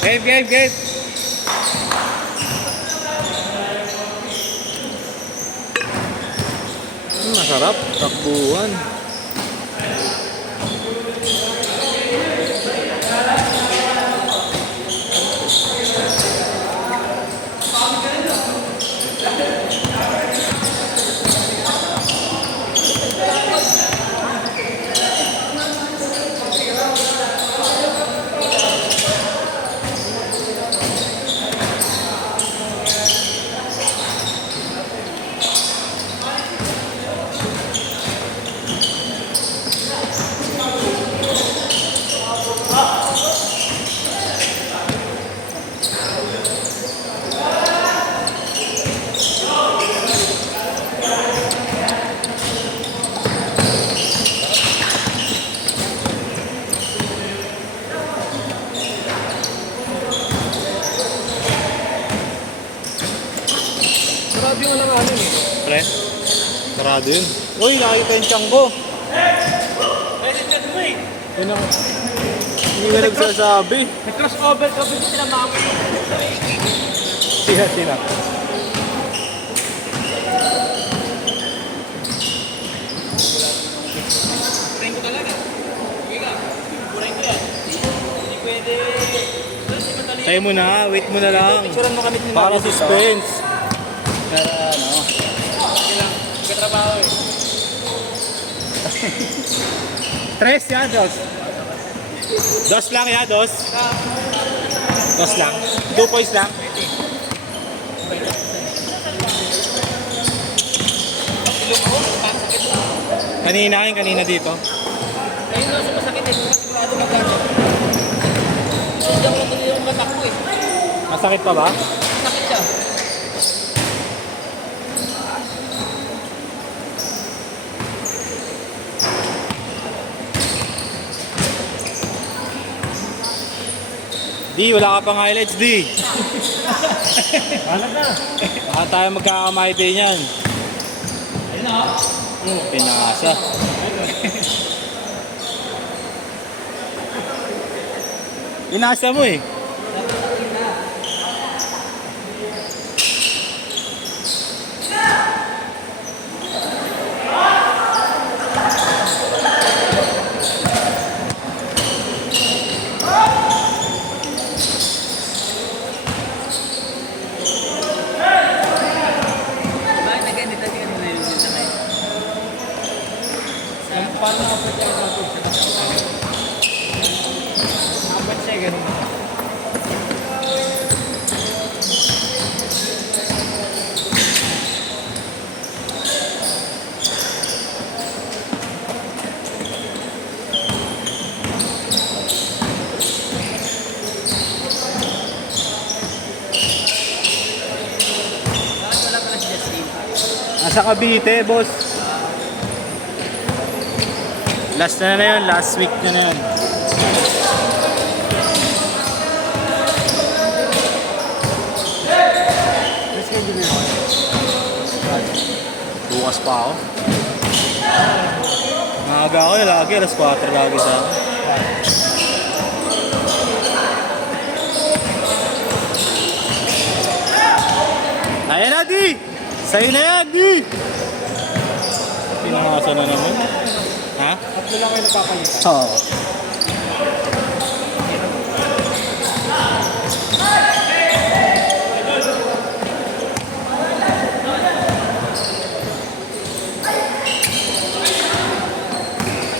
Game, game, game. Masarap, takbuhan. Grabe yung lang ano eh. Pre, sarado yun. Uy, nakita yung tiyang ko. Pwede ka mo eh. Yun ang... Hindi ka nagsasabi. Nag-crossover ka ba sila mama? Sina, sina. Purahin ko talaga. Okay ka. Purahin ko yan. Hindi pwede. Tayo mo na, wait mo na lang. Picturean mo kami din. Para suspense. Pero ano. Okay lang. Katrabaho eh. Tres ya, dos. Dos lang ya, dos. Dos lang. 2 points lang. Kanina dito. Ayun na sa masakit eh. Sigurado magkano. Hindi ako natuloy yung batak ko eh. Masakit pa ba? Sakit siya. Di, wala ka pang highlights, Di. Alam na. Baka tayo magkakamay din yan. Ayun na. Pinasa. Pinasa mo eh. Bakit na ganito? Hindi ka nila yung sakay. Paano ako pwede ako sa apat siya ganun. Bakit wala pala si Justin? Nasa Cavite, boss. Last na yun, last week na yun. Bukas pa ako. Maaga ako lagi, alas 4 lagi sa akin. Ayan na, Di! Sa'yo na yan, Di! Pinangasa na naman. Ha? Tatlo lang kayo nagpapalitan. Oo.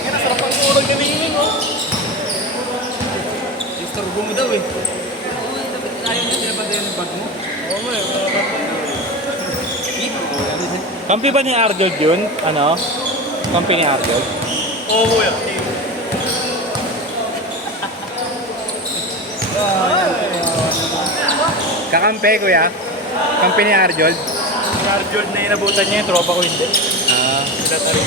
Yan, sarap ang urol kami yun, oh. Istorbo mo daw, eh. Oo, dapat tayo niya. Dapat tayo ng bag mo. Oo, eh. Kampi ba ni Arjold yun? Ano? Kampi ni Arjold? Oo, yan. Kakampi, kuya. Kampi ni Arjold. Arjold na inabutan niya, tropa ko hindi. Ah. Sila tayo.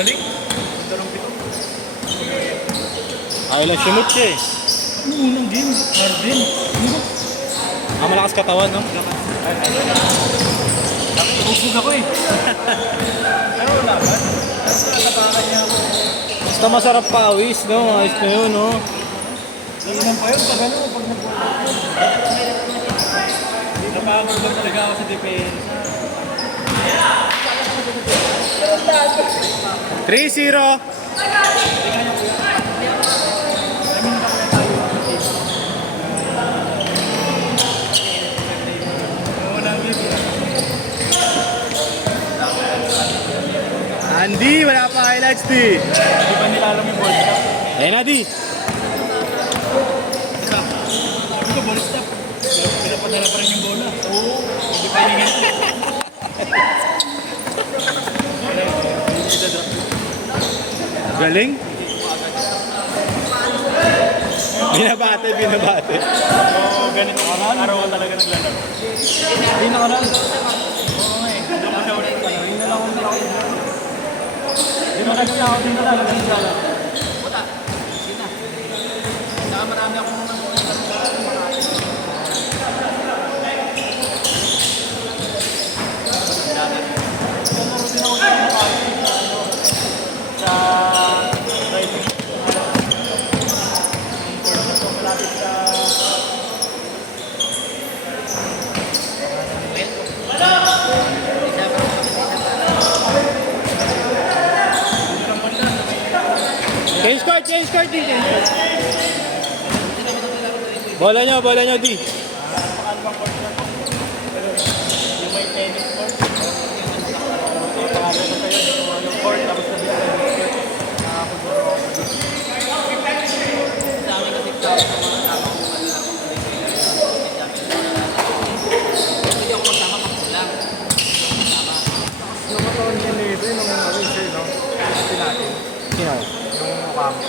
Galing. Darong pito. Ay lang sumut siya eh. Unang game, Arden. Malakas katawan, no? Ubog ako eh. Ano laban? Tapos nakatakan niya ako. Basta masarap pawis, no? Ayos na yun, no? Ilan pa yun pag ano, pag napagod lang talaga ako sa depensa. 3-0. Andy, wala pa highlights, di. Hindi ba nilalam yung ball stop? Ayun na, di. Sabi ko ball stop. Pinapadala pa rin yung bola. Oo. Hindi pa hingin. Galing. Binabate, binabate. Oo, ganito araw ka talaga naglalaro. Hindi nakaraan. Oo nga eh. Doon ko siya ulit pala. Hindi na lang ako nalaki. Hindi na kasi ako din talaga naglalaro. Wala. Sina. Saka marami akong mga Nalaro din ako sa sa driving. Malapit sa Change card, di. Bola nyo, di. pakalbang court na to. Yung may tennis court. Pangalan ko sa'yo, yung court, tapos sabi ko nakakapagpuro ako sa dito. sa amin kasi tao sa mga tao kung ano lang ako. Hindi ako kasama pag kulang. Yung katawan niya nito, yung ano yung sa'yo, no? Kasi natin, Sino? yung mukha mo.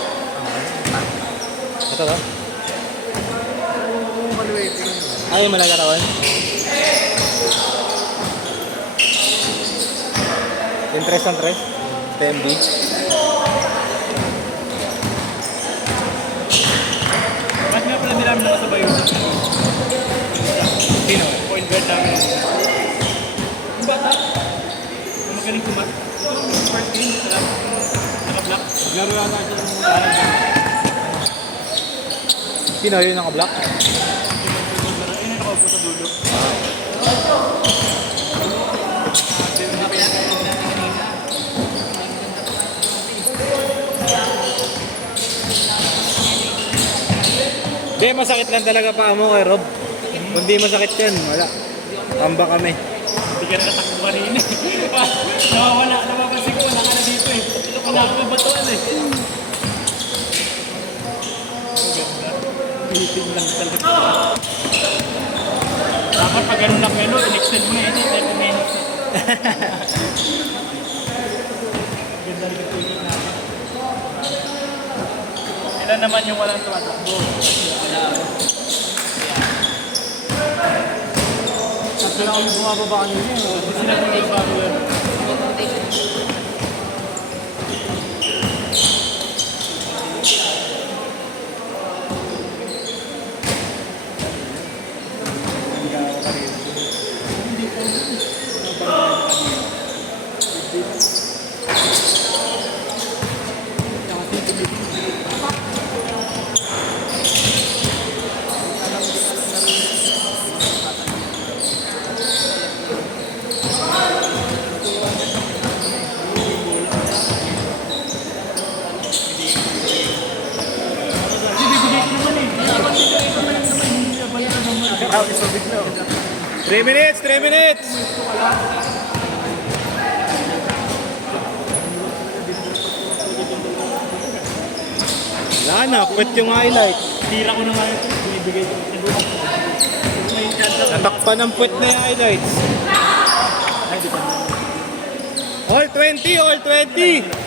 Ito ba? Yung evaluating. Ay, malagarawan. Interest ang tres. TMB. Ba't nga pala nila naman sa bayo? Sino? Point guard namin. Yung bata, yung magaling kumat. Yung first game, naka-block. Laro yata siya ng Sino yun naka-block? Ayun, nakaupo sa dulo. Hindi, masakit lang talaga pa mo kay Rob. Kung di masakit yan, wala. Tamba kami. Hindi ka nakatakbo kanina. Nawawala, napapansin ko, wala ka na dito eh. Wala ka mabatuan eh. Piting lang talaga. Dapat pag ganun lang gano'n, in-extend mo na yun, 30 minutes. Ganda rin yung piling natin. Ilan naman yung walang tumatakbo? At wala kami bumababa kanina. Hindi sila bumababa yun. Out is so big now. 3 minutes, 3 minutes! Wala na, puwet yung highlight. Tira ko na nga ito. Binibigay ko. May chance ako. Natakpan ng puwet na yung highlights. Ay, di pa. All 20, all 20!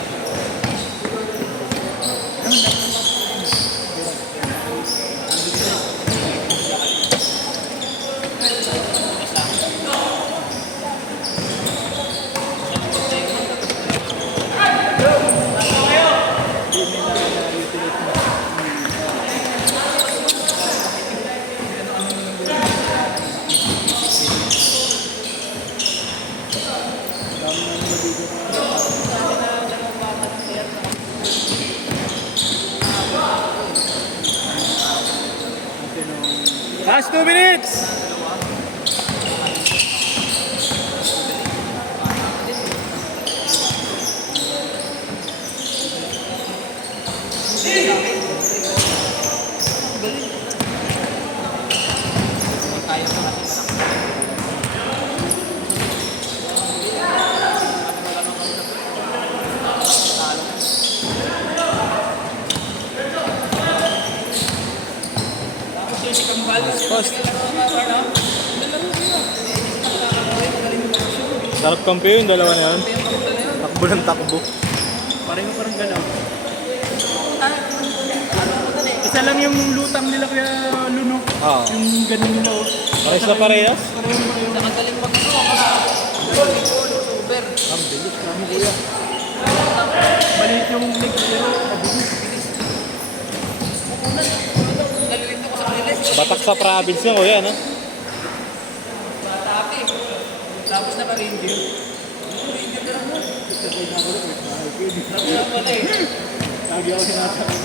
Last 2 minutes. Kaya pa natin. Sarap kampi yung dalawa na yun. Takbo ng takbo. Pareho parang galaw. Isa lang yung lutang nila kaya Luno. Oo. Yung ganun nila oh. Parehas na parehas. Pareho. Nakagaling mag-ano. Super. Ang bilis kami kuya. Maliit yung leg pero mabilis. Galing ko sa playlist. Batak sa province yan, kuya, no? Dati. Tapos naka-ranger. Ranger ka lang mo. Wala eh. Lagi ako sinasabi.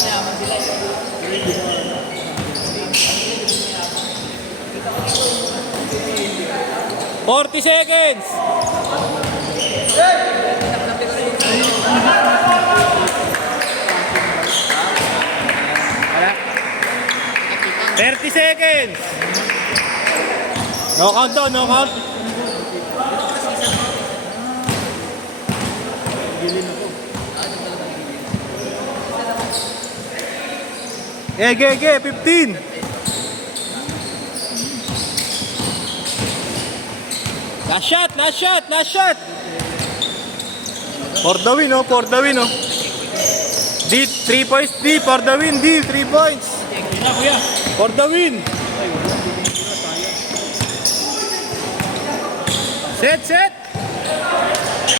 Mayaman sila eh. 40 seconds! Wala. 30 seconds! No count to, no count. Ege, 15! Last shot, last shot, last shot! For the win, oh, for the win, oh. D, 3 points, D, for the win, D, 3 points. For the win. Set, set!